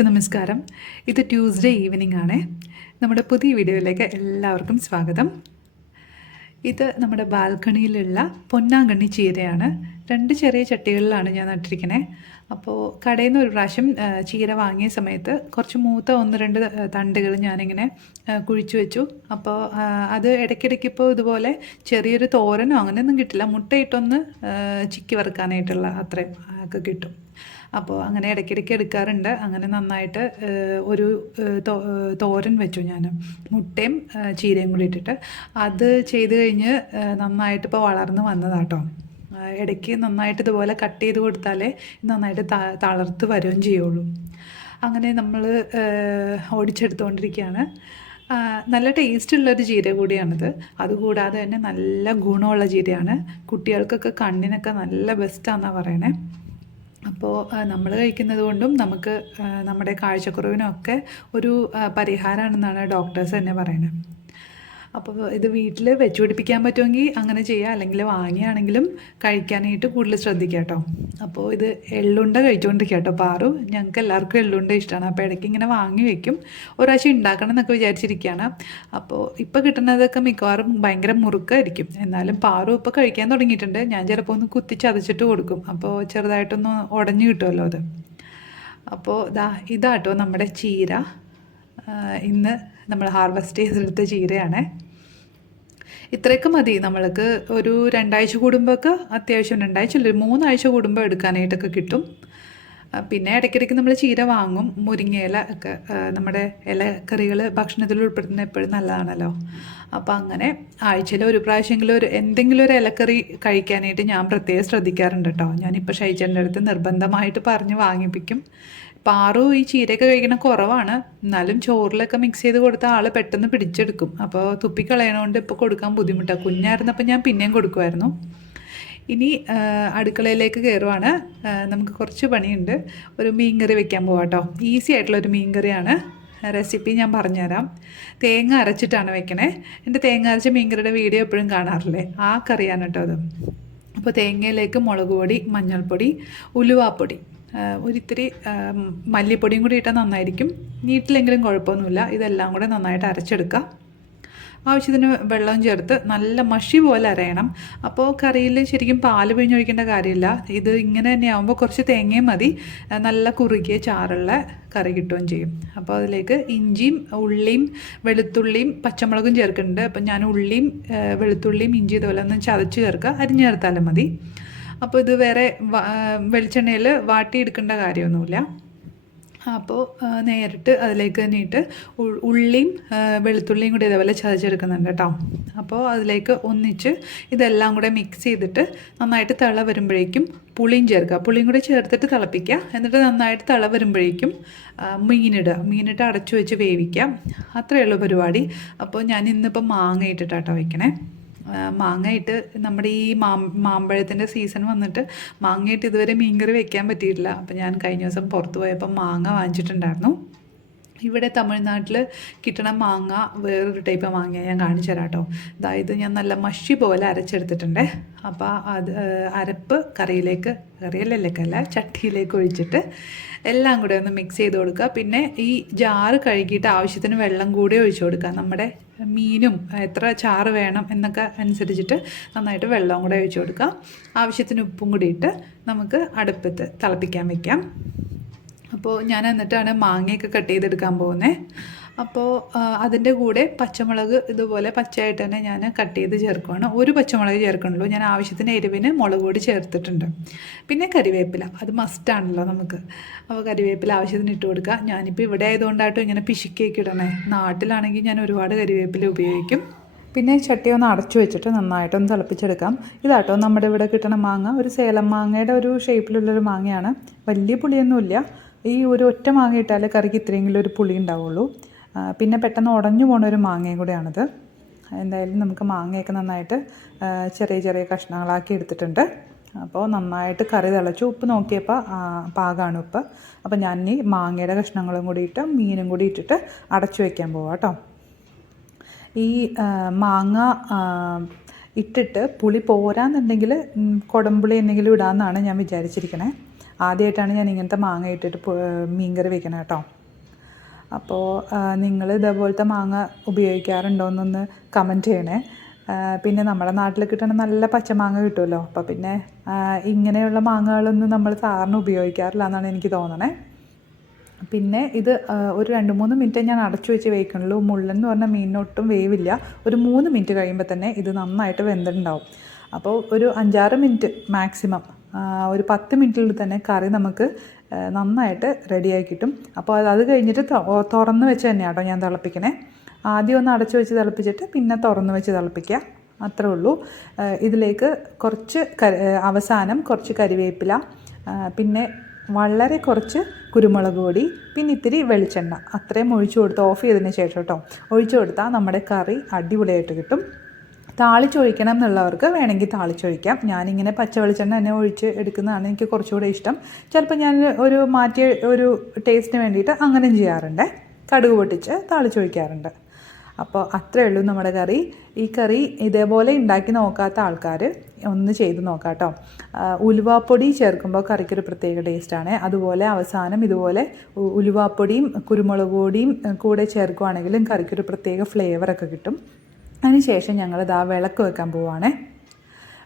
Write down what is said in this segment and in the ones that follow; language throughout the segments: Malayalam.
എല്ലാവർക്കും നമസ്കാരം. ഇത് ട്യൂസ്ഡേ ഈവനിങ് ആണ്. നമ്മുടെ പുതിയ വീഡിയോയിലേക്ക് എല്ലാവർക്കും സ്വാഗതം. ഇത് നമ്മുടെ ബാൽക്കണിയിലുള്ള പൊന്നാങ്കണ്ണി ചീരയാണ്. രണ്ട് ചെറിയ ചട്ടികളിലാണ് ഞാൻ നട്ടിരിക്കുന്നത് അപ്പോൾ കടയിൽ നിന്ന് ഒരു പ്രാവശ്യം ചീര വാങ്ങിയ സമയത്ത് കുറച്ച് മൂത്ത ഒന്ന് രണ്ട് തണ്ടുകൾ ഞാനിങ്ങനെ കുഴിച്ചു വെച്ചു. അപ്പോൾ അത് ഇടയ്ക്കിടയ്ക്ക് ഇപ്പോൾ ഇതുപോലെ ചെറിയൊരു തോരനോ അങ്ങനെയൊന്നും കിട്ടില്ല. മുട്ടയിട്ടൊന്ന് ചിക്കി വറുക്കാനായിട്ടുള്ള അത്രയും ഒക്കെ കിട്ടും. അപ്പോൾ അങ്ങനെ ഇടയ്ക്കിടയ്ക്ക് എടുക്കാറുണ്ട്. അങ്ങനെ നന്നായിട്ട് ഒരു തോരൻ വെച്ചു ഞാൻ മുട്ടയും ചീരയും കൂടി ഇട്ടിട്ട്. അത് ചെയ്ത് കഴിഞ്ഞ് നന്നായിട്ട് ഇപ്പോൾ വളർന്ന് വന്നതാട്ടോ. ഇടയ്ക്ക് നന്നായിട്ട് ഇതുപോലെ കട്ട് ചെയ്ത് കൊടുത്താലേ നന്നായിട്ട് തളർത്ത് വരികയും ചെയ്യുള്ളൂ. അങ്ങനെ നമ്മൾ ഓടിച്ചെടുത്തുകൊണ്ടിരിക്കുകയാണ് നല്ല ടേസ്റ്റ് ഉള്ളൊരു ചീര കൂടിയാണിത്. അതുകൂടാതെ തന്നെ നല്ല ഗുണമുള്ള ചീരയാണ്. കുട്ടികൾക്കൊക്കെ കണ്ണിനൊക്കെ നല്ല ബെസ്റ്റാണെന്നാണ് പറയണേ. അപ്പോൾ നമ്മൾ കഴിക്കുന്നത് കൊണ്ടും നമുക്ക് നമ്മുടെ കാഴ്ചക്കുറവിനൊക്കെ ഒരു പരിഹാരമാണെന്നാണ് ഡോക്ടേഴ്സ് തന്നെ പറയുന്നത്. അപ്പോൾ ഇത് വീട്ടിൽ വെച്ച് പിടിപ്പിക്കാൻ പറ്റുമെങ്കിൽ അങ്ങനെ ചെയ്യുക അല്ലെങ്കിൽ വാങ്ങിയാണെങ്കിലും കഴിക്കാനായിട്ട് കൂടുതൽ ശ്രദ്ധിക്കുക കേട്ടോ. അപ്പോൾ ഇത് എള്ളുണ്ട കഴിച്ചുകൊണ്ടിരിക്കുക കേട്ടോ പാറു. ഞങ്ങൾക്ക് എല്ലാവർക്കും എള്ളുണ്ട ഇഷ്ടമാണ് അപ്പോൾ ഇടയ്ക്ക് ഇങ്ങനെ വാങ്ങി വെക്കും. ഒരാഴ്ച ഉണ്ടാക്കണം എന്നൊക്കെ വിചാരിച്ചിരിക്കുകയാണ് അപ്പോൾ ഇപ്പോൾ കിട്ടുന്നതൊക്കെ മിക്കവാറും ഭയങ്കര മുറുക്കായിരിക്കും. എന്നാലും പാറു ഇപ്പോൾ കഴിക്കാൻ തുടങ്ങിയിട്ടുണ്ട്. ഞാൻ ചിലപ്പോൾ ഒന്ന് കുത്തി ചതച്ചിട്ട് കൊടുക്കും. അപ്പോൾ ചെറുതായിട്ടൊന്ന് ഉടഞ്ഞു കിട്ടുമല്ലോ അത്. അപ്പോൾ ഇതാ ഇതാട്ടോ നമ്മുടെ ചീര. ഇന്ന് നമ്മൾ ഹാർവെസ്റ്റ് ചെയ്തെടുത്ത ചീരയാണ്. ഇത്രയൊക്കെ മതി. നമ്മൾക്ക് ഒരു രണ്ടാഴ്ച കൂടുമ്പോഴൊക്കെ അത്യാവശ്യം രണ്ടാഴ്ച അല്ല ഒരു മൂന്നാഴ്ച കൂടുമ്പോൾ എടുക്കാനായിട്ടൊക്കെ കിട്ടും. പിന്നെ ഇടയ്ക്കിടയ്ക്ക് നമ്മൾ ചീര വാങ്ങും. മുരിങ്ങയില ഒക്കെ നമ്മുടെ ഇലക്കറികൾ ഭക്ഷണത്തിൽ ഉൾപ്പെടുത്തുന്നത് എപ്പോഴും നല്ലതാണല്ലോ. അപ്പോൾ അങ്ങനെ ആഴ്ചയിൽ ഒരു പ്രാവശ്യമെങ്കിലും ഒരു എന്തെങ്കിലും ഒരു ഇലക്കറി കഴിക്കാനായിട്ട് ഞാൻ പ്രത്യേകം ശ്രദ്ധിക്കാറുണ്ട് കേട്ടോ. ഞാനിപ്പോൾ ഷൈജന്റെ അടുത്ത് നിർബന്ധമായിട്ട് പറഞ്ഞ് വാങ്ങിപ്പിക്കും. പാറു ഈ ചീരയൊക്കെ കഴിക്കണ കുറവാണ്. എന്നാലും ചോറിലൊക്കെ മിക്സ് ചെയ്ത് കൊടുത്ത ആൾ പെട്ടെന്ന് പിടിച്ചെടുക്കും. അപ്പോൾ തുപ്പിക്കളയണോണ്ട് ഇപ്പോൾ കൊടുക്കാൻ ബുദ്ധിമുട്ടാണ് കുഞ്ഞായിരുന്നപ്പോൾ ഞാൻ പിന്നെയും കൊടുക്കുമായിരുന്നു ഇനി അടുക്കളയിലേക്ക് കയറുവാണ് നമുക്ക് കുറച്ച് പണിയുണ്ട്. ഒരു മീൻകറി വെക്കാൻ പോവാം കേട്ടോ ഈസി ആയിട്ടുള്ള ഒരു മീൻകറിയാണ്. റെസിപ്പി ഞാൻ പറഞ്ഞുതരാം. തേങ്ങ അരച്ചിട്ടാണ് വെക്കണേ. എന്റെ തേങ്ങ അരച്ച മീൻകറിയുടെ വീഡിയോ എപ്പോഴും കാണാറില്ലേ? ആ കറിയാണ് കേട്ടോ അത്. അപ്പോൾ തേങ്ങയിലേക്ക് മുളക് പൊടി മഞ്ഞൾപ്പൊടി ഉലുവാപ്പൊടി. ഒരിത്തിരി മല്ലിപ്പൊടിയും കൂടി ഇട്ടാൽ നന്നായിരിക്കും. നീട്ടിലെങ്കിലും കുഴപ്പമൊന്നുമില്ല. ഇതെല്ലാം കൂടെ നന്നായിട്ട് അരച്ചെടുക്കുക ആവശ്യത്തിന് വെള്ളം ചേർത്ത് നല്ല മഷി പോലെ അരയണം. അപ്പോൾ കറിയിൽ ശരിക്കും പാൽ പിഴിഞ്ഞൊഴിക്കേണ്ട കാര്യമില്ല. ഇത് ഇങ്ങനെ തന്നെ ആകുമ്പോൾ കുറച്ച് തേങ്ങയും മതി. നല്ല കുറുകിയ ചാറുള്ള കറി കിട്ടുകയും ചെയ്യും. അപ്പോൾ അതിലേക്ക് ഇഞ്ചിയും ഉള്ളിയും വെളുത്തുള്ളിയും പച്ചമുളകും ചേർക്കുന്നുണ്ട്. അപ്പം ഞാൻ ഉള്ളിയും വെളുത്തുള്ളിയും ഇഞ്ചി ഇതുപോലെ ഒന്ന് ചതച്ച് ചേർക്കുക. അരിഞ്ഞ് ചേർത്താലും മതി. അപ്പോൾ ഇത് വേറെ വെളിച്ചെണ്ണയിൽ വാട്ടിയെടുക്കേണ്ട കാര്യമൊന്നുമില്ല. അപ്പോൾ നേരിട്ട് അതിലേക്ക് തന്നെ ഇട്ട് ഉള്ളിയും വെളുത്തുള്ളിയും കൂടി ഇതേപോലെ ചതച്ചെടുക്കുന്നുണ്ട് കേട്ടോ. അപ്പോൾ അതിലേക്ക് ഒന്നിച്ച് ഇതെല്ലാം കൂടെ മിക്സ് ചെയ്തിട്ട് നന്നായിട്ട് തിള വരുമ്പോഴേക്കും പുളിയും ചേർക്കുക. പുളിയും കൂടി ചേർത്തിട്ട് തിളപ്പിക്കുക. എന്നിട്ട് നന്നായിട്ട് തിള വരുമ്പോഴേക്കും മീനിടുക. മീനിട്ട് അടച്ചു വെച്ച് വേവിക്കുക. അത്രയേ ഉള്ളൂ പരിപാടി. അപ്പോൾ ഞാൻ ഇന്നിപ്പോൾ മാങ്ങ ഇട്ടിട്ടാട്ടോ വയ്ക്കണേ മാങ്ങയിട്ട് നമ്മുടെ ഈ മാം മാമ്പഴത്തിന്റെ സീസൺ വന്നിട്ട് മാങ്ങയിട്ട് ഇതുവരെ മീൻകറി വെക്കാൻ പറ്റിയിട്ടില്ല. അപ്പോൾ ഞാൻ കഴിഞ്ഞ ദിവസം പുറത്ത് പോയപ്പോൾ മാങ്ങ വാങ്ങിച്ചിട്ടുണ്ടായിരുന്നു. ഇവിടെ തമിഴ്നാട്ടിൽ കിട്ടണ മാങ്ങ വേറൊരു ടൈപ്പ് മാങ്ങ ഞാൻ കാണിച്ചു തരാം കേട്ടോ. അതായത് ഞാൻ നല്ല മഷി പോലെ അരച്ചെടുത്തിട്ടുണ്ട്. അപ്പോൾ അത് അരപ്പ് കറിയിലേക്ക് കറിയല്ലല്ലേക്കല്ല ചട്ടിയിലേക്ക് ഒഴിച്ചിട്ട് എല്ലാം കൂടെ ഒന്ന് മിക്സ് ചെയ്ത് കൊടുക്കുക. പിന്നെ ഈ ജാറ് കഴുകിയിട്ട് ആവശ്യത്തിന് വെള്ളം കൂടി ഒഴിച്ചു കൊടുക്കുക. നമ്മുടെ മീനും എത്ര ചാറ് വേണം എന്നൊക്കെ അനുസരിച്ചിട്ട് നന്നായിട്ട് വെള്ളവും കൂടെ ഒഴിച്ചു കൊടുക്കാം. ആവശ്യത്തിന് ഉപ്പും കൂടി ഇട്ട് നമുക്ക് അടുപ്പത്ത് തിളപ്പിക്കാൻ വെക്കാം. അപ്പോൾ ഞാൻ എന്നിട്ടാണ് മാങ്ങയൊക്കെ കട്ട് ചെയ്തെടുക്കാൻ പോകുന്നത് അപ്പോൾ അതിന്റെ കൂടെ പച്ചമുളക് ഇതുപോലെ പച്ചയായിട്ട് തന്നെ ഞാൻ കട്ട് ചെയ്ത് ചേർക്കുകയാണ് ഒരു പച്ചമുളക് ചേർക്കണുള്ളൂ. ഞാൻ ആവശ്യത്തിന് എരിവിന് മുളക് പൊടി ചേർത്തിട്ടുണ്ട്. പിന്നെ കറിവേപ്പില അത് മസ്റ്റാണല്ലോ നമുക്ക്. അപ്പോൾ കറിവേപ്പില ആവശ്യത്തിന് ഇട്ട് കൊടുക്കുക. ഞാനിപ്പോൾ ഇവിടെ ആയതുകൊണ്ടായിട്ടും ഇങ്ങനെ പിശുക്കിയൊക്കെ ഇടണേ. നാട്ടിലാണെങ്കിൽ ഞാൻ ഒരുപാട് കരിവേപ്പില ഉപയോഗിക്കും. പിന്നെ ചട്ടി ഒന്ന് അടച്ചു വെച്ചിട്ട് നന്നായിട്ടൊന്ന് തിളപ്പിച്ചെടുക്കാം. ഇതാട്ടോ നമ്മുടെ ഇവിടെ കിട്ടണ മാങ്ങ. ഒരു സേലം മാങ്ങയുടെ ഒരു ഷേപ്പിലുള്ളൊരു മാങ്ങയാണ്. വലിയ പുളിയൊന്നുമില്ല. ഈ ഒരു ഒറ്റ മാങ്ങ ഇട്ടാൽ കറിക്ക് ഇത്രയെങ്കിലും ഒരു പുളി ഉണ്ടാവുള്ളൂ. പിന്നെ പെട്ടെന്ന് ഉടഞ്ഞു പോണ ഒരു മാങ്ങയും കൂടെയാണിത്. എന്തായാലും നമുക്ക് മാങ്ങയൊക്കെ നന്നായിട്ട് ചെറിയ ചെറിയ കഷ്ണങ്ങളാക്കി എടുത്തിട്ടുണ്ട്. അപ്പോൾ നന്നായിട്ട് കറി തിളച്ചു. ഉപ്പ് നോക്കിയപ്പോൾ പാകമാണ് ഉപ്പ്. അപ്പോൾ ഞാൻ ഈ മാങ്ങയുടെ കഷ്ണങ്ങളും കൂടി ഇട്ട് മീനും കൂടി ഇട്ടിട്ട് അടച്ചു വയ്ക്കാൻ പോവാം കേട്ടോ. ഈ മാങ്ങ ഇട്ടിട്ട് പുളി പോരാന്നുണ്ടെങ്കിൽ കുടംപുളി എന്തെങ്കിലും ഇടാമെന്നാണ് ഞാൻ വിചാരിച്ചിരിക്കണേ. ആദ്യമായിട്ടാണ് ഞാൻ ഇങ്ങനത്തെ മാങ്ങ ഇട്ടിട്ട് മീൻകറി വെക്കണം കേട്ടോ. അപ്പോൾ നിങ്ങൾ ഇതേപോലത്തെ മാങ്ങ ഉപയോഗിക്കാറുണ്ടോ എന്നൊന്ന് കമന്റ് ചെയ്യണേ പിന്നെ നമ്മുടെ നാട്ടിൽ കിട്ടുന്ന നല്ല പച്ചമാങ്ങ കിട്ടുമല്ലോ. അപ്പോൾ പിന്നെ ഇങ്ങനെയുള്ള മാങ്ങകളൊന്നും നമ്മൾ സാറിന് ഉപയോഗിക്കാറില്ല എന്നാണ് എനിക്ക് തോന്നണേ. പിന്നെ ഇത് ഒരു രണ്ട് മൂന്ന് മിനിറ്റ് ഞാൻ അടച്ചു വെച്ച് വേവിക്കണുള്ളൂ മുള്ളൻ എന്ന് പറഞ്ഞ മീനിനൊട്ടും വേവില്ല. ഒരു മൂന്ന് മിനിറ്റ് കഴിയുമ്പോൾ തന്നെ ഇത് നന്നായിട്ട് വെന്തിട്ടുണ്ടാവും. അപ്പോൾ ഒരു അഞ്ചാറ് മിനിറ്റ് മാക്സിമം ഒരു പത്ത് മിനിറ്റിൽ തന്നെ കറി നമുക്ക് നന്നായിട്ട് റെഡിയായി കിട്ടും. അപ്പോൾ അത് അത് കഴിഞ്ഞിട്ട് തുറന്ന് വെച്ച് തന്നെയാണ് കേട്ടോ ഞാൻ തിളപ്പിക്കണേ. ആദ്യം ഒന്ന് അടച്ചു വെച്ച് തിളപ്പിച്ചിട്ട് പിന്നെ തുറന്ന് വെച്ച് തിളപ്പിക്കുക. അത്രേ ഉള്ളൂ. ഇതിലേക്ക് കുറച്ച് അവസാനം കുറച്ച് കരിവേപ്പില പിന്നെ വളരെ കുറച്ച് കുരുമുളക് പൊടി പിന്നെ ഇത്തിരി വെളിച്ചെണ്ണ. അത്രയും ഒഴിച്ചു കൊടുത്ത് ഓഫ് ചെയ്തതിന് ശേഷം കേട്ടോ ഒഴിച്ചു കൊടുത്താൽ നമ്മുടെ കറി അടിപൊളിയായിട്ട് കിട്ടും. താളിച്ചൊഴിക്കണം എന്നുള്ളവർക്ക് വേണമെങ്കിൽ താളിച്ചൊഴിക്കാം ഞാനിങ്ങനെ പച്ച വെളിച്ചെണ്ണ തന്നെ ഒഴിച്ച് എടുക്കുന്നതാണ് എനിക്ക് കുറച്ചുകൂടെ ഇഷ്ടം. ചിലപ്പോൾ ഞാൻ ഒരു മാറ്റിയ ഒരു ടേസ്റ്റിന് വേണ്ടിയിട്ട് അങ്ങനെയും ചെയ്യാറുണ്ട്. കടുക് പൊട്ടിച്ച് താളിച്ചൊഴിക്കാറുണ്ട് അപ്പോൾ അത്രയേ ഉള്ളൂ നമ്മുടെ കറി. ഈ കറി ഇതേപോലെ ഉണ്ടാക്കി നോക്കാത്ത ആൾക്കാർ ഒന്ന് ചെയ്ത് നോക്കാം ഉലുവാപ്പൊടി ചേർക്കുമ്പോൾ കറിക്കൊരു പ്രത്യേക ടേസ്റ്റാണ് അതുപോലെ അവസാനം ഇതുപോലെ ഉലുവാപ്പൊടിയും കുരുമുളക് പൊടിയും കൂടെ ചേർക്കുവാണെങ്കിലും കറിക്കൊരു പ്രത്യേക ഫ്ലേവറൊക്കെ കിട്ടും. അതിനുശേഷം ഞങ്ങൾ ഇതാ വിളക്ക് വെക്കാൻ പോവാണേ.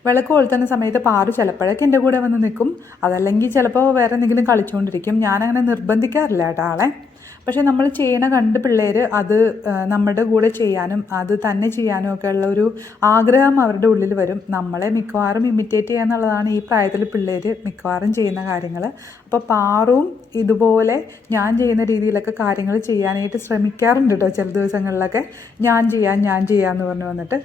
വിളക്ക് കൊളുത്തുന്ന സമയത്ത് പാറു ചിലപ്പോഴൊക്കെ എന്റെ കൂടെ വന്ന് നിൽക്കും. അതല്ലെങ്കിൽ ചിലപ്പോൾ വേറെ എന്തെങ്കിലും കളിച്ചുകൊണ്ടിരിക്കും. ഞാനങ്ങനെ നിർബന്ധിക്കാറില്ല കേട്ടോ ആളെ. പക്ഷേ നമ്മൾ ചെയ്യണ കണ്ട് പിള്ളേർ അത് നമ്മുടെ കൂടെ ചെയ്യാനും അത് തന്നെ ചെയ്യാനും ഒക്കെ ഉള്ള ഒരു ആഗ്രഹം അവരുടെ ഉള്ളിൽ വരും. നമ്മളെ മിക്കവാറും ഇമിറ്റേറ്റ് ചെയ്യുക എന്നുള്ളതാണ് ഈ പ്രായത്തിൽ പിള്ളേർ മിക്കവാറും ചെയ്യുന്ന കാര്യങ്ങൾ അപ്പോൾ പാറും ഇതുപോലെ ഞാൻ ചെയ്യുന്ന രീതിയിലൊക്കെ കാര്യങ്ങൾ ചെയ്യാനായിട്ട് ശ്രമിക്കാറുണ്ട് കേട്ടോ ചില ദിവസങ്ങളിലൊക്കെ. ഞാൻ ചെയ്യാം ഞാൻ ചെയ്യാമെന്ന് പറഞ്ഞു വന്നിട്ട്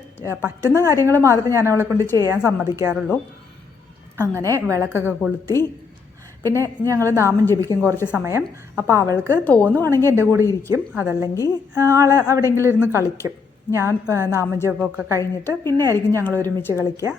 പറ്റുന്ന കാര്യങ്ങൾ മാത്രമേ ഞാൻ അവളെ കൊണ്ട് ചെയ്യാൻ സമ്മതിക്കാറുള്ളൂ. അങ്ങനെ വിളക്കൊക്കെ കൊളുത്തി പിന്നെ ഞങ്ങൾ നാമം ജപിക്കും കുറച്ച് സമയം അപ്പോൾ അവൾക്ക് തോന്നുവാണെങ്കിൽ എന്റെ കൂടെ ഇരിക്കും അതല്ലെങ്കിൽ ആൾ അവിടെയെങ്കിലും ഇരുന്ന് കളിക്കും ഞാൻ നാമം ജപമൊക്കെ കഴിഞ്ഞിട്ട് പിന്നെ ആയിരിക്കും ഞങ്ങൾ ഒരുമിച്ച് കളിക്കുക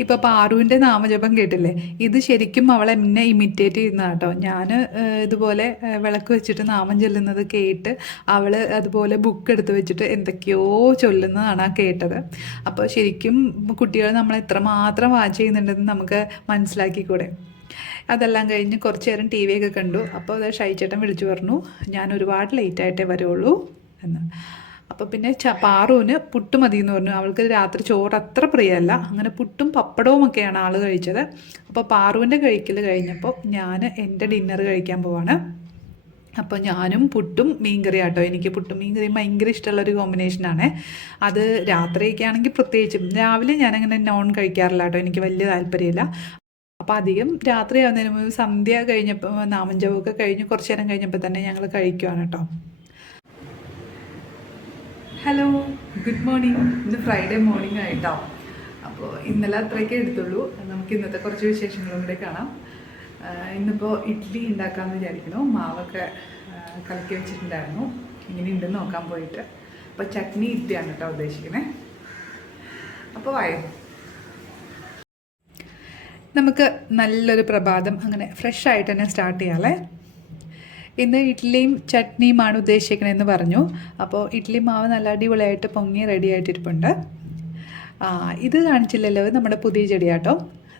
ഇപ്പോൾ പാറുവിന്റെ നാമജപം കേട്ടില്ലേ? ഇത് ശരിക്കും അവളെ എന്നെ ഇമിറ്റേറ്റ് ചെയ്യുന്ന കേട്ടോ ഞാൻ ഇതുപോലെ വിളക്ക് വെച്ചിട്ട് നാമം ചൊല്ലുന്നത് കേട്ട് അവൾ അതുപോലെ ബുക്ക് എടുത്ത് വെച്ചിട്ട് എന്തൊക്കെയോ ചൊല്ലുന്നതാണ് ആ കേട്ടത്. അപ്പോൾ ശരിക്കും കുട്ടികൾ നമ്മൾ എത്രമാത്രം വാച്ച് ചെയ്യുന്നുണ്ടെന്ന് നമുക്ക് മനസ്സിലാക്കിക്കൂടെ? അതെല്ലാം കഴിഞ്ഞ് കുറച്ച് നേരം ടി വി ഒക്കെ കണ്ടു. അപ്പോൾ അത് ഷൈച്ചേട്ടൻ വിളിച്ചു പറഞ്ഞു ഞാൻ ഒരുപാട് ലേറ്റായിട്ടേ വരുള്ളൂ എന്ന്. അപ്പോൾ പിന്നെ പാറുവിന് പുട്ട് മതി എന്ന് പറഞ്ഞു. അവൾക്ക് രാത്രി ചോറ് അത്ര പ്രിയമല്ല. അങ്ങനെ പുട്ടും പപ്പടവും ഒക്കെയാണ് ആൾ കഴിച്ചത്. അപ്പോൾ പാറുവിന്റെ കഴിക്കൽ കഴിഞ്ഞപ്പോൾ ഞാൻ എന്റെ ഡിന്നർ കഴിക്കാൻ പോവാണ്. അപ്പോൾ ഞാനും പുട്ടും മീൻകറി ആട്ടോ എനിക്ക് പുട്ടും മീൻകറിയും ഭയങ്കര ഇഷ്ടമുള്ളൊരു കോമ്പിനേഷനാണ് അത് രാത്രിയൊക്കെ ആണെങ്കിൽ പ്രത്യേകിച്ചും. രാവിലെ ഞാനങ്ങനെ നോൺ കഴിക്കാറില്ല കേട്ടോ. എനിക്ക് വലിയ താല്പര്യമില്ല. അപ്പോൾ അധികം രാത്രി ആവുന്നതിന് മുമ്പ് സന്ധ്യ കഴിഞ്ഞപ്പോൾ നാമഞ്ചവൊക്കെ കഴിഞ്ഞ് കുറച്ച് നേരം കഴിഞ്ഞപ്പോൾ തന്നെ ഞങ്ങൾ കഴിക്കുവാണ് കേട്ടോ. ഹലോ ഗുഡ് മോർണിംഗ് ഇന്ന് ഫ്രൈഡേ മോർണിംഗ് ആയിട്ടോ. അപ്പോൾ ഇന്നലെ അത്രയൊക്കെ എടുത്തുള്ളൂ. നമുക്ക് ഇന്നത്തെ കുറച്ച് വിശേഷങ്ങളും കൂടെ കാണാം. ഇന്നിപ്പോൾ ഇഡ്ഡലി ഉണ്ടാക്കാമെന്ന് വിചാരിക്കുന്നു. മാവൊക്കെ കലക്കി വെച്ചിട്ടുണ്ടായിരുന്നു. ഇങ്ങനെ ഉണ്ടെന്ന് നോക്കാൻ പോയിട്ട്. അപ്പോൾ ചട്നി ഇഡ്ഡലിയാണ് കേട്ടോ ഉദ്ദേശിക്കുന്നത് അപ്പോൾ വായോ. നമുക്ക് നല്ലൊരു പ്രഭാതം അങ്ങനെ ഫ്രഷ് ആയിട്ട് തന്നെ സ്റ്റാർട്ട് ചെയ്യാമല്ലേ ഇന്ന് ഇഡ്ഡലിയും ചട്നിയുമാണ് ഉദ്ദേശിക്കണമെന്ന് പറഞ്ഞു. അപ്പോൾ ഇഡ്ഡലി മാവ് നല്ല അടിപൊളിയായിട്ട് പൊങ്ങി റെഡി ആയിട്ടിരിപ്പുണ്ട്. ഇത് കാണിച്ചില്ലല്ലോ നമ്മുടെ പുതിയ ചെടിയാട്ടോ.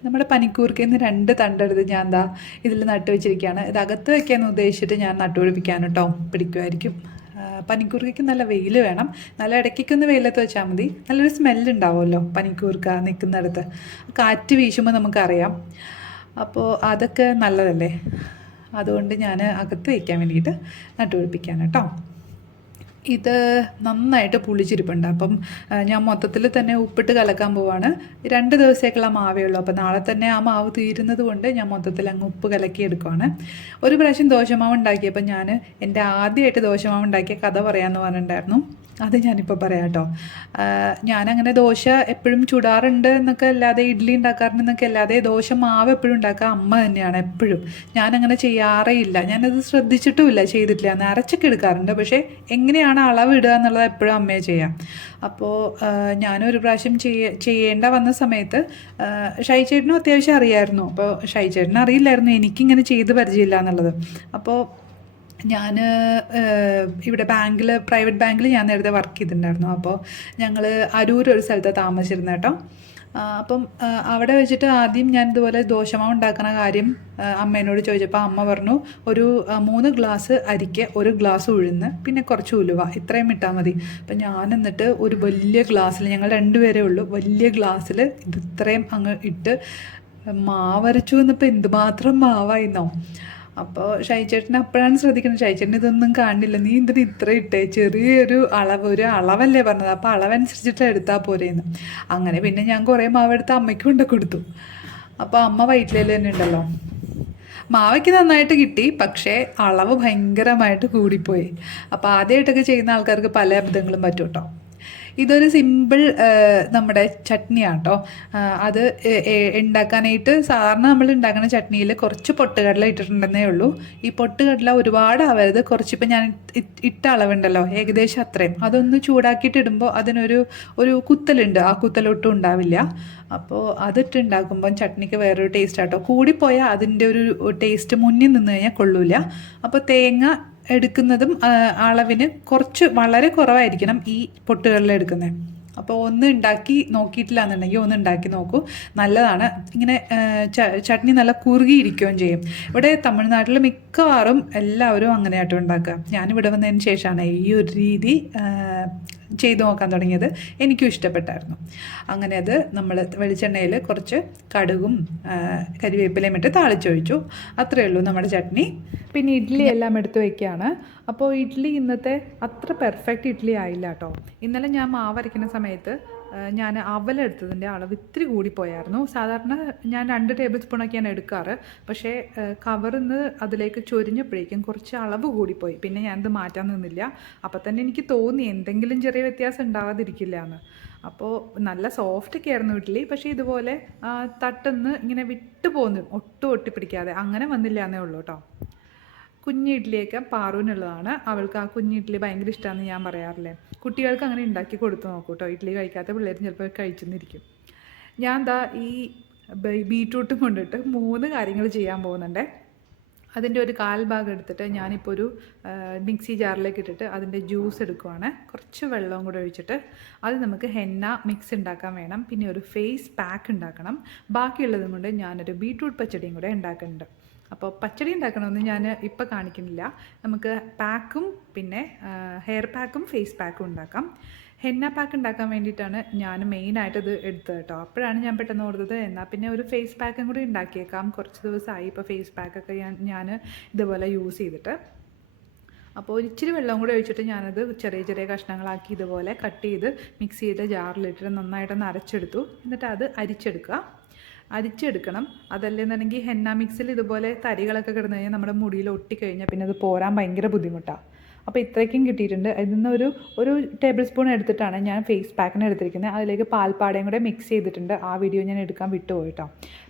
നമ്മുടെ പനിക്കൂർക്കയിൽ നിന്ന് രണ്ട് തണ്ടെടുത്ത് ഞാൻ എന്താ ഇതിൽ നട്ടു വെച്ചിരിക്കുകയാണ്. ഇത് അകത്ത് വയ്ക്കാമെന്ന് ഉദ്ദേശിച്ചിട്ട് ഞാൻ നട്ടുപിടിപ്പിക്കാൻ കേട്ടോ. പിടിക്കുമായിരിക്കും. പനിക്കൂർക്കയ്ക്ക് നല്ല വെയിൽ വേണം. നല്ല ഇടയ്ക്കൊന്ന് വെയിലത്ത് വെച്ചാൽ മതി. നല്ലൊരു സ്മെല്ലുണ്ടാവുമല്ലോ പനിക്കൂർക്ക നിൽക്കുന്നിടത്ത്. കാറ്റ് വീശുമ്പോൾ നമുക്കറിയാം. അപ്പോൾ അതൊക്കെ നല്ലതല്ലേ? അതുകൊണ്ട് ഞാൻ അകത്ത് വയ്ക്കാൻ വേണ്ടിയിട്ട് നട്ടുപിടിപ്പിക്കാൻ കേട്ടോ. ഇത് നന്നായിട്ട് പുളിച്ചിരിപ്പുണ്ട്. അപ്പം ഞാൻ മൊത്തത്തിൽ തന്നെ ഉപ്പിട്ട് കലക്കാൻ പോവാണ്. രണ്ട് ദിവസമേക്കുള്ള മാവേ ഉള്ളൂ. അപ്പം നാളെ തന്നെ ആ മാവ് തീരുന്നത് കൊണ്ട് ഞാൻ മൊത്തത്തിൽ അങ്ങ് ഉപ്പ് കലക്കി എടുക്കുവാണ്. ഒരു പ്രാവശ്യം ദോശമാവ് ഉണ്ടാക്കിയപ്പോൾ ഞാൻ എന്റെ ആദ്യമായിട്ട് ദോശമാവ് ഉണ്ടാക്കിയ കഥ പറയാമെന്ന് പറഞ്ഞിട്ടുണ്ടായിരുന്നു. അത് ഞാനിപ്പോൾ പറയാം കേട്ടോ ഞാനങ്ങനെ ദോശ എപ്പോഴും ചുടാറുണ്ട് എന്നൊക്കെ അല്ലാതെ ഇഡ്ഡലി ഉണ്ടാക്കാറുണ്ട് എന്നൊക്കെ അല്ലാതെ ദോശ മാവ് എപ്പോഴും ഉണ്ടാക്കുക അമ്മ തന്നെയാണ് എപ്പോഴും. ഞാനങ്ങനെ ചെയ്യാറേ ഇല്ല. ഞാനത് ശ്രദ്ധിച്ചിട്ടുമില്ല ചെയ്തിട്ടില്ല. നരച്ചൊക്കെ എടുക്കാറുണ്ട്. പക്ഷേ എങ്ങനെയാണ് അളവ് അളവിടുക എന്നുള്ളത് എപ്പോഴും അമ്മയെ ചെയ്യാം. അപ്പോൾ ഞാനൊരു പ്രാവശ്യം ചെയ്യ ചെയ്യേണ്ട വന്ന സമയത്ത് ആ, ഷൈ ചേട്ടനും അത്യാവശ്യം അറിയായിരുന്നു. അപ്പോൾ ഷൈ ചേട്ടനും അറിയില്ലായിരുന്നു എനിക്കിങ്ങനെ ചെയ്ത് പരിചയമില്ല എന്നുള്ളത്. അപ്പോൾ ഞാൻ ഇവിടെ ബാങ്കിൽ പ്രൈവറ്റ് ബാങ്കിൽ ഞാൻ നേരത്തെ വർക്ക് ചെയ്തിട്ടുണ്ടായിരുന്നു. അപ്പോൾ ഞങ്ങൾ അരൂർ ഒരു സ്ഥലത്ത് താമസിച്ചിരുന്നു കേട്ടോ. അപ്പം അവിടെ വെച്ചിട്ട് ആദ്യം ഞാൻ ഇതുപോലെ ദോശമാവ് ഉണ്ടാക്കുന്ന കാര്യം അമ്മേനോട് ചോദിച്ചപ്പോൾ അമ്മ പറഞ്ഞു ഒരു മൂന്ന് ഗ്ലാസ് അരിക്ക് ഒരു ഗ്ലാസ് ഉഴുന്ന് പിന്നെ കുറച്ച് ഉലുവ ഇത്രയും ഇട്ടാൽ മതി. അപ്പം ഞാൻ എന്നിട്ട് ഒരു വലിയ ഗ്ലാസ്സിൽ ഞങ്ങൾ രണ്ടുപേരേ ഉള്ളൂ വലിയ ഗ്ലാസ്സിൽ ഇത് ഇത്രയും അങ്ങ് ഇട്ട് മാവരച്ചു എന്നിപ്പോൾ എന്തുമാത്രം മാവായിന്നോ. അപ്പോൾ ഷൈചേട്ടൻ അപ്പോഴാണ് ശ്രദ്ധിക്കുന്നത്. ഷൈചേട്ടൻ ഇതൊന്നും കാണില്ല. നീ എന്തിന് ഇത്ര ഇട്ടേ? ചെറിയൊരു അളവ് ഒരു അളവല്ലേ പറഞ്ഞത്. അപ്പോൾ അളവനുസരിച്ചിട്ട് എടുത്താൽ പോരേന്ന്. അങ്ങനെ പിന്നെ ഞാൻ കുറേ മാവ് എടുത്ത് അമ്മയ്ക്ക് കൊണ്ട് കൊടുത്തു. അപ്പോൾ അമ്മ വയറ്റിലേൽ തന്നെ ഉണ്ടല്ലോ. മാവയ്ക്ക് നന്നായിട്ട് കിട്ടി പക്ഷേ അളവ് ഭയങ്കരമായിട്ട് കൂടിപ്പോയി. അപ്പോൾ ആദ്യമായിട്ടൊക്കെ ചെയ്യുന്ന ആൾക്കാർക്ക് പല അബദ്ധങ്ങളും പറ്റും കേട്ടോ. ഇതൊരു സിമ്പിൾ നമ്മുടെ ചട്നിയാണ് കേട്ടോ അത് ഉണ്ടാക്കാനായിട്ട് സാധാരണ നമ്മൾ ഉണ്ടാക്കുന്ന ചട്നിയിൽ കുറച്ച് പൊട്ടുകടല ഇട്ടിട്ടുണ്ടെന്നേ ഉള്ളൂ. ഈ പൊട്ടുകടല ഒരുപാട് ആവരുത് കുറച്ചിപ്പോൾ ഞാൻ ഇട്ട അളവുണ്ടല്ലോ. ഏകദേശം അത്രയും. അതൊന്ന് ചൂടാക്കിയിട്ട് ഇടുമ്പോൾ അതിനൊരു ഒരു കുത്തലുണ്ട്. ആ കുത്തലൊട്ടും ഉണ്ടാവില്ല. അപ്പോൾ അതിട്ട് ഉണ്ടാക്കുമ്പം ചട്നിക്ക് വേറൊരു ടേസ്റ്റ് ആട്ടോ. കൂടിപ്പോയാൽ അതിന്റെ ഒരു ടേസ്റ്റ് മുന്നിൽ നിന്ന് കഴിഞ്ഞാൽ കൊള്ളൂല. അപ്പോൾ തേങ്ങ എടുക്കുന്നതും അളവിന് കുറച്ച് വളരെ കുറവായിരിക്കണം ഈ പൊട്ടുകളിൽ എടുക്കുന്നത് അപ്പോൾ ഒന്ന് ഉണ്ടാക്കി നോക്കിയിട്ടില്ല എന്നുണ്ടെങ്കിൽ ഒന്ന് ഉണ്ടാക്കി നോക്കൂ. നല്ലതാണ്. ഇങ്ങനെ ചട്നി നല്ല കുറുകിയിരിക്കുകയും ചെയ്യും. ഇവിടെ തമിഴ്നാട്ടിൽ മിക്കവാറും എല്ലാവരും അങ്ങനെയായിട്ടും ഉണ്ടാക്കുക. ഞാനിവിടെ വന്നതിന് ശേഷമാണ് ഈ ഒരു രീതി ചെയ്തു നോക്കാൻ തുടങ്ങിയത് എനിക്കും ഇഷ്ടപ്പെട്ടായിരുന്നു. അങ്ങനെ അത് നമ്മൾ വെളിച്ചെണ്ണയിൽ കുറച്ച് കടുകും കരിവേപ്പിലയും ഇട്ട് താളിച്ചൊഴിച്ചു. അത്രയേ ഉള്ളൂ നമ്മുടെ ചട്നി. പിന്നെ ഇഡ്ഡലി എല്ലാം എടുത്ത് വയ്ക്കുകയാണ് അപ്പോൾ ഇഡ്ഡലി ഇന്നത്തെ അത്ര പെർഫെക്റ്റ് ഇഡ്ഡലി ആയില്ല കേട്ടോ. ഇന്നലെ ഞാൻ മാവരയ്ക്കുന്ന സമയത്ത് ഞാൻ അവലെടുത്തതിന്റെ അളവ് ഇത്തിരി കൂടിപ്പോയായിരുന്നു. സാധാരണ ഞാൻ രണ്ട് ടേബിൾ സ്പൂണൊക്കെയാണ് എടുക്കാറ്. പക്ഷേ കവറിന്ന് അതിലേക്ക് ചൊരിഞ്ഞപ്പോഴേക്കും കുറച്ച് അളവ് കൂടിപ്പോയി. പിന്നെ ഞാനത് മാറ്റാൻ നിന്നില്ല. അപ്പോൾ തന്നെ എനിക്ക് തോന്നി എന്തെങ്കിലും ചെറിയ വ്യത്യാസം ഉണ്ടാകാതിരിക്കില്ല എന്ന് അപ്പോൾ നല്ല സോഫ്റ്റ് ഒക്കെ ആയിരുന്നു ഇഡ്ഡലി പക്ഷേ ഇതുപോലെ തട്ടെന്ന് ഇങ്ങനെ വിട്ടു പോന്നു ഒട്ടും ഒട്ടിപ്പിടിക്കാതെ. അങ്ങനെ വന്നില്ല എന്നേ ഉള്ളൂ കേട്ടോ കുഞ്ഞി ഇഡ്ഡലിയൊക്കെ പാറുവിനുള്ളതാണ്. അവൾക്ക് ആ കുഞ്ഞി ഇഡ്ഡലി ഭയങ്കര ഇഷ്ടമാണെന്ന് ഞാൻ പറയാറില്ലേ. കുട്ടികൾക്ക് അങ്ങനെ ഉണ്ടാക്കി കൊടുത്തു നോക്കൂ കേട്ടോ ഇഡ്ഡലി കഴിക്കാത്ത പിള്ളേരും ചിലപ്പോൾ കഴിച്ചെന്നിരിക്കും. ഞാൻ എന്താ ഈ ബീട്രൂട്ടും കൊണ്ടിട്ട് മൂന്ന് കാര്യങ്ങൾ ചെയ്യാൻ പോകുന്നുണ്ട്. അതിന്റെ ഒരു കാൽ ഭാഗം എടുത്തിട്ട് ഞാനിപ്പോൾ ഒരു മിക്സി ജാറിലേക്ക് ഇട്ടിട്ട് അതിന്റെ ജ്യൂസ് എടുക്കുവാണ്. കുറച്ച് വെള്ളവും കൂടെ ഒഴിച്ചിട്ട് അത് നമുക്ക് ഹെന്ന മിക്സ് ഉണ്ടാക്കാൻ വേണം. പിന്നെ ഒരു ഫേസ് പാക്ക് ഉണ്ടാക്കണം. ബാക്കിയുള്ളതും കൊണ്ട് ഞാനൊരു ബീട്രൂട്ട് പച്ചടിയും കൂടെ ഉണ്ടാക്കുന്നുണ്ട്. അപ്പോൾ പച്ചടി ഉണ്ടാക്കണമെന്ന് ഞാൻ ഇപ്പോൾ കാണിക്കുന്നില്ല. നമുക്ക് പാക്കും പിന്നെ ഹെയർ പാക്കും ഫേസ് പാക്കും ഉണ്ടാക്കാം. ഹെന്ന പാക്ക് ഉണ്ടാക്കാൻ വേണ്ടിയിട്ടാണ് ഞാൻ മെയിനായിട്ട് ഇത് എടുത്തത് കേട്ടോ. അപ്പോഴാണ് ഞാൻ പെട്ടെന്ന് ഓർത്തത് എന്നാൽ പിന്നെ ഒരു ഫേസ് പാക്കും കൂടി ഉണ്ടാക്കിയേക്കാം. കുറച്ച് ദിവസമായി ഇപ്പോൾ ഫേസ് പാക്കൊക്കെ ഞാൻ ഞാൻ ഇതുപോലെ യൂസ് ചെയ്തിട്ട്. അപ്പോൾ ഇച്ചിരി വെള്ളം കൂടി ഒഴിച്ചിട്ട് ഞാനത് ചെറിയ ചെറിയ കഷ്ണങ്ങളാക്കി ഇതുപോലെ കട്ട് ചെയ്ത് മിക്സ് ചെയ്ത് ജാറിലിട്ടിട്ട് നന്നായിട്ടൊന്ന് അരച്ചെടുത്തു. എന്നിട്ട് അത് അരിച്ചെടുക്കുക. അരിച്ചെടുക്കണം. അതല്ലെന്നുണ്ടെങ്കിൽ ഹെന്ന മിക്സിൽ ഇതുപോലെ തരികളൊക്കെ കിടന്നു കഴിഞ്ഞാൽ നമ്മുടെ മുടിയിൽ ഒട്ടിക്കഴിഞ്ഞാൽ പിന്നെ അത് പോരാൻ ഭയങ്കര ബുദ്ധിമുട്ടാണ് അപ്പോൾ ഇത്രയ്ക്കും കിട്ടിയിട്ടുണ്ട്. ഇതിൽ നിന്ന് ഒരു ഒരു ടേബിൾ സ്പൂൺ എടുത്തിട്ടാണ് ഞാൻ ഫേസ് പാക്കിന് എടുത്തിരിക്കുന്നത്. അതിലേക്ക് പാൽപ്പാടയും കൂടെ മിക്സ് ചെയ്തിട്ടുണ്ട്. ആ വീഡിയോ ഞാൻ എടുക്കാൻ വിട്ടുപോയിട്ടോ.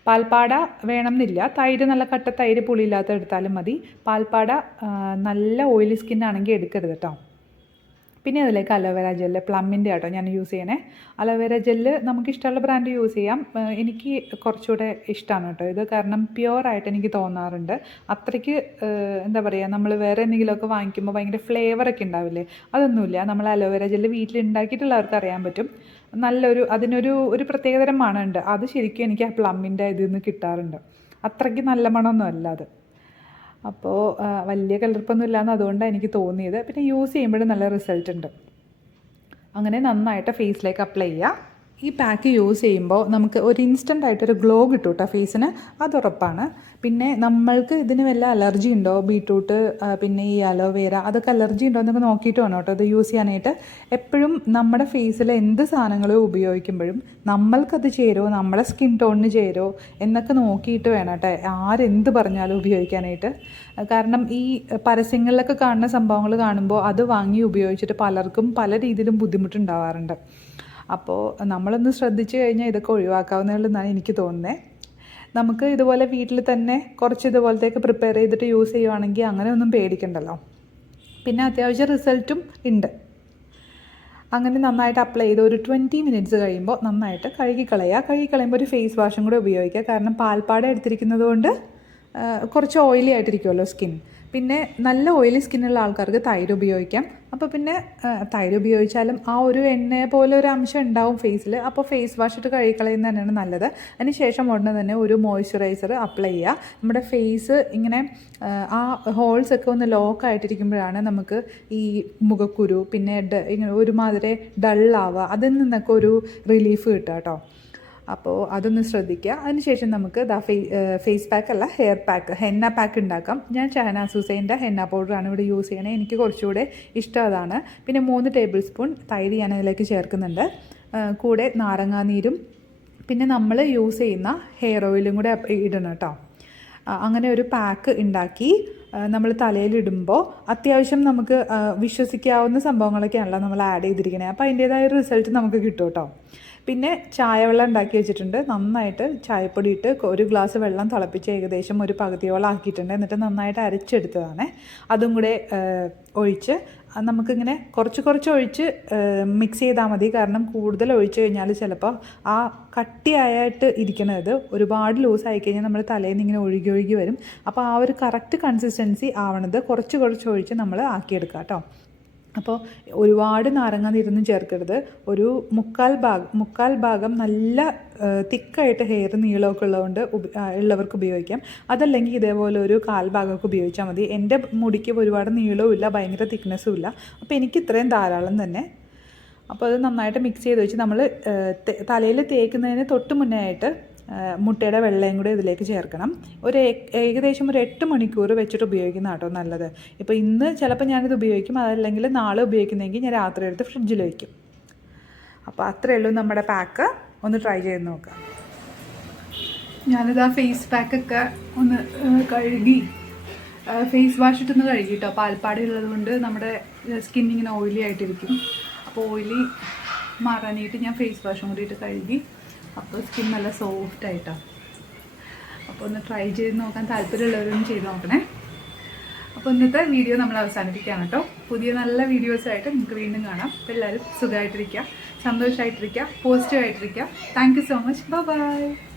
പാൽപ്പാട വേണമെന്നില്ല. തൈര് നല്ല കട്ട തൈര് പുളിയില്ലാത്ത എടുത്താലും മതി. പാൽപ്പാട നല്ല ഓയിലി സ്കിന്നാണെങ്കിൽ എടുക്കരുത് കേട്ടോ. പിന്നെ അതിലേക്ക് അലോവേര ജെല്ല് പ്ലമ്മിന്റെ ആട്ടോ ഞാൻ യൂസ് ചെയ്യണേ. അലോവേര ജെല്ല് നമുക്ക് ഇഷ്ടമുള്ള ബ്രാൻഡ് യൂസ് ചെയ്യാം. എനിക്ക് കുറച്ചുകൂടെ ഇഷ്ടമാണ് കേട്ടോ. ഇത് കാരണം പ്യുവറായിട്ട് എനിക്ക് തോന്നാറുണ്ട്. അത്രയ്ക്ക് എന്താ പറയുക നമ്മൾ വേറെ എന്തെങ്കിലുമൊക്കെ വാങ്ങിക്കുമ്പോൾ ഭയങ്കര ഫ്ലേവറൊക്കെ ഉണ്ടാവില്ലേ? അതൊന്നുമില്ല. നമ്മൾ അലോവേര ജെല്ല് വീട്ടിൽ ഉണ്ടാക്കിയിട്ടുള്ളവർക്ക് അറിയാൻ പറ്റും. നല്ലൊരു അതിനൊരു ഒരു പ്രത്യേകതരം മണമുണ്ട്. അത് ശരിക്കും എനിക്ക് ആ പ്ലമ്മിന്റെ ഇതിൽ നിന്ന് കിട്ടാറുണ്ട്. അത്രയ്ക്ക് നല്ല മണമൊന്നും അല്ല അത്. അപ്പോൾ വലിയ കലർപ്പൊന്നും ഇല്ലാന്ന് അതുകൊണ്ടാണ് എനിക്ക് തോന്നിയത്. പിന്നെ യൂസ് ചെയ്യുമ്പോഴും നല്ല റിസൾട്ട് ഉണ്ട്. അങ്ങനെ നന്നായിട്ട് ഫേസിലേക്ക് അപ്ലൈ ചെയ്യുക ഈ പാക്ക് യൂസ് ചെയ്യുമ്പോൾ നമുക്ക് ഒരു ഇൻസ്റ്റന്റ് ആയിട്ടൊരു ഗ്ലോ കിട്ടും കേട്ടോ ഫേസിന് അത് ഉറപ്പാണ്. പിന്നെ നമ്മൾക്ക് ഇതിന് വല്ല അലർജി ഉണ്ടോ? ബീട്രൂട്ട് പിന്നെ ഈ അലോവേര അതൊക്കെ അലർജി ഉണ്ടോ എന്നൊക്കെ നോക്കിയിട്ട് വേണം കേട്ടോ ഇത് യൂസ് ചെയ്യാനായിട്ട്. എപ്പോഴും നമ്മുടെ ഫേസിൽ എന്ത് സാധനങ്ങൾ ഉപയോഗിക്കുമ്പോഴും നമ്മൾക്കത് ചേരുമോ നമ്മുടെ സ്കിൻ ടോണിന് ചേരുമോ എന്നൊക്കെ നോക്കിയിട്ട് വേണം കേട്ടോ ആരെന്ത് പറഞ്ഞാലും ഉപയോഗിക്കാനായിട്ട്. കാരണം ഈ പരസ്യങ്ങളിലൊക്കെ കാണുന്ന സംഭവങ്ങൾ കാണുമ്പോൾ അത് വാങ്ങി ഉപയോഗിച്ചിട്ട് പലർക്കും പല രീതിയിലും ബുദ്ധിമുട്ടുണ്ടാവാറുണ്ട്. അപ്പോൾ നമ്മളൊന്ന് ശ്രദ്ധിച്ചു കഴിഞ്ഞാൽ ഇതൊക്കെ ഒഴിവാക്കാവുന്നതാണ് എനിക്ക് തോന്നുന്നത് നമുക്ക് ഇതുപോലെ വീട്ടിൽ തന്നെ കുറച്ച് ഇതുപോലത്തേക്ക് പ്രിപ്പയർ ചെയ്തിട്ട് യൂസ് ചെയ്യുവാണെങ്കിൽ അങ്ങനെ ഒന്നും പേടിക്കണ്ടല്ലോ. പിന്നെ അത്യാവശ്യം റിസൾട്ടും ഉണ്ട് അങ്ങനെ നന്നായിട്ട് അപ്ലൈ ചെയ്ത് ഒരു ട്വന്റി മിനിറ്റ്സ് കഴിയുമ്പോൾ നന്നായിട്ട് കഴുകി കളയുക കഴുകി കളയുമ്പോൾ ഒരു ഫേസ് വാഷും കൂടെ ഉപയോഗിക്കുക കാരണം പാൽപ്പാട എടുത്തിരിക്കുന്നത് കൊണ്ട് കുറച്ച് ഓയിലി ആയിട്ടിരിക്കുമല്ലോ സ്കിൻ പിന്നെ നല്ല ഓയിലി സ്കിന്നുള്ള ആൾക്കാർക്ക് തൈര് ഉപയോഗിക്കാം. അപ്പോൾ പിന്നെ തൈര് ഉപയോഗിച്ചാലും ആ ഒരു എണ്ണ പോലെ ഒരു അംശം ഉണ്ടാവും ഫേസിൽ അപ്പോൾ ഫേസ് വാഷ് ഇട്ട് കഴുകി കളയുന്നത് തന്നെയാണ് നല്ലത്. അതിന് ശേഷം ഉടനെ തന്നെ ഒരു മോയ്സ്ചറൈസർ അപ്ലൈ ചെയ്യുക. നമ്മുടെ ഫേസ് ഇങ്ങനെ ആ, ഹോൾസ് ഒക്കെ ഒന്ന് ലോക്ക് ആയിട്ടിരിക്കുമ്പോഴാണ് നമുക്ക് ഈ മുഖക്കുരു പിന്നെ ഇങ്ങനെ ഒരുമാതിരി ഡള്ളാവുക അതിൽ നിന്നൊക്കെ ഒരു റിലീഫ് കിട്ടുക കേട്ടോ. അപ്പോൾ അതൊന്ന് ശ്രദ്ധിക്കുക അതിനുശേഷം നമുക്ക് ദാ ഫേ ഫേസ് പാക്ക് അല്ല ഹെയർ പാക്ക് ഹെന്ന പാക്ക് ഉണ്ടാക്കാം. ഞാൻ ഷഹനാസ് സൂസൈന്റെ ഹെന്ന പൗഡറാണ് ഇവിടെ യൂസ് ചെയ്യണേ. എനിക്ക് കുറച്ചുകൂടെ ഇഷ്ടം അതാണ്. പിന്നെ മൂന്ന് ടേബിൾ സ്പൂൺ തൈര് ഞാൻ അതിലേക്ക് ചേർക്കുന്നുണ്ട്. കൂടെ നാരങ്ങാനീരും പിന്നെ നമ്മൾ യൂസ് ചെയ്യുന്ന ഹെയർ ഓയിലും കൂടെ ഇടണം കേട്ടോ. അങ്ങനെ ഒരു പാക്ക് ഉണ്ടാക്കി നമ്മൾ തലയിലിടുമ്പോൾ അത്യാവശ്യം നമുക്ക് വിശ്വസിക്കാവുന്ന സംഭവങ്ങളൊക്കെയാണല്ലോ നമ്മൾ ആഡ് ചെയ്തിരിക്കുന്നത് അപ്പോൾ അതിന്റേതായ റിസൾട്ട് നമുക്ക് കിട്ടും കേട്ടോ. പിന്നെ ചായവെള്ളം ഉണ്ടാക്കി വെച്ചിട്ടുണ്ട്. നന്നായിട്ട് ചായപ്പൊടി ഇട്ട് ഒരു ഗ്ലാസ് വെള്ളം തിളപ്പിച്ച് ഏകദേശം ഒരു പകുതിയോളം ആക്കിയിട്ടുണ്ട്. എന്നിട്ട് നന്നായിട്ട് അരച്ചെടുത്തതാണ്. അതും കൂടെ ഒഴിച്ച് നമുക്കിങ്ങനെ കുറച്ച് കുറച്ച് ഒഴിച്ച് മിക്സ് ചെയ്താൽ മതി. കാരണം കൂടുതൽ ഒഴിച്ച് കഴിഞ്ഞാൽ ചിലപ്പോൾ ആ കട്ടിയായിട്ട് ഇരിക്കണത് ഒരുപാട് ലൂസ് ആയി കഴിഞ്ഞാൽ നമ്മുടെ തലയിൽ നിന്ന് ഇങ്ങനെ ഒഴുകി ഒഴുകി വരും. അപ്പോൾ ആ ഒരു കറക്റ്റ് കൺസിസ്റ്റൻസി ആവണത് കുറച്ച് കുറച്ച് ഒഴിച്ച് നമ്മൾ ആക്കിയെടുക്കാം കേട്ടോ. അപ്പോൾ ഒരുപാട് നാരങ്ങ നീരൊന്നും ചേർക്കരുത്. ഒരു മുക്കാൽ ഭാഗം മുക്കാൽ ഭാഗം നല്ല തിക്കായിട്ട് ഹെയർ നീളമൊക്കെ ഉള്ളതുകൊണ്ട് ഉള്ളവർക്ക് ഉപയോഗിക്കാം. അതല്ലെങ്കിൽ ഇതേപോലെ ഒരു കാൽ ഭാഗമൊക്കെ ഉപയോഗിച്ചാൽ മതി. എന്റെ മുടിക്ക് ഒരുപാട് നീളവും ഇല്ല ഭയങ്കര തിക്നെസ്സും ഇല്ല. അപ്പോൾ എനിക്ക് ഇത്രയും ധാരാളം തന്നെ. അപ്പോൾ അത് നന്നായിട്ട് മിക്സ് ചെയ്ത് വെച്ച് നമ്മൾ തലയിൽ തേക്കുന്നതിന് തൊട്ട് മുന്നേ ആയിട്ട് മുട്ടയുടെ വെള്ളയും കൂടി ഇതിലേക്ക് ചേർക്കണം. ഒരു ഏകദേശം ഒരു എട്ട് മണിക്കൂർ വെച്ചിട്ട് ഉപയോഗിക്കുന്ന കേട്ടോ നല്ലത്. ഇപ്പോൾ ഇന്ന് ചിലപ്പോൾ ഞാനിത് ഉപയോഗിക്കും അതല്ലെങ്കിൽ നാളെ ഉപയോഗിക്കുന്നെങ്കിൽ ഞാൻ രാത്രി എടുത്ത് ഫ്രിഡ്ജിൽ വയ്ക്കും അപ്പോൾ അത്രയേ ഉള്ളൂ നമ്മുടെ പാക്ക് ഒന്ന് ട്രൈ ചെയ്ത് നോക്കാം. ഞാനിത് ആ ഫേസ് പാക്കൊക്കെ ഒന്ന് കഴുകി ഫേസ് വാഷ് ഇട്ടൊന്ന് കഴുകി കേട്ടോ പാൽപ്പാടി ഉള്ളത് കൊണ്ട് നമ്മുടെ സ്കിൻ ഇങ്ങനെ ഓയിലി ആയിട്ടിരിക്കും. അപ്പോൾ ഓയിലി മാറാനായിട്ട് ഞാൻ ഫേസ് വാഷും കൂടിയിട്ട് കഴുകി. അപ്പോൾ സ്കിൻ നല്ല സോഫ്റ്റ് ആയിട്ടാണ് അപ്പോൾ ഒന്ന് ട്രൈ ചെയ്ത് നോക്കാൻ താല്പര്യമുള്ളവരൊന്നും ചെയ്ത് നോക്കണേ. അപ്പോൾ ഇന്നത്തെ വീഡിയോ നമ്മൾ അവസാനിപ്പിക്കുകയാണ് കേട്ടോ. പുതിയ നല്ല വീഡിയോസായിട്ട് നിങ്ങൾക്ക് വീണ്ടും കാണാം. അപ്പോൾ എല്ലാവരും സുഖമായിട്ടിരിക്കുക സന്തോഷമായിട്ടിരിക്കുക പോസിറ്റീവായിട്ടിരിക്കുക thank you so much bye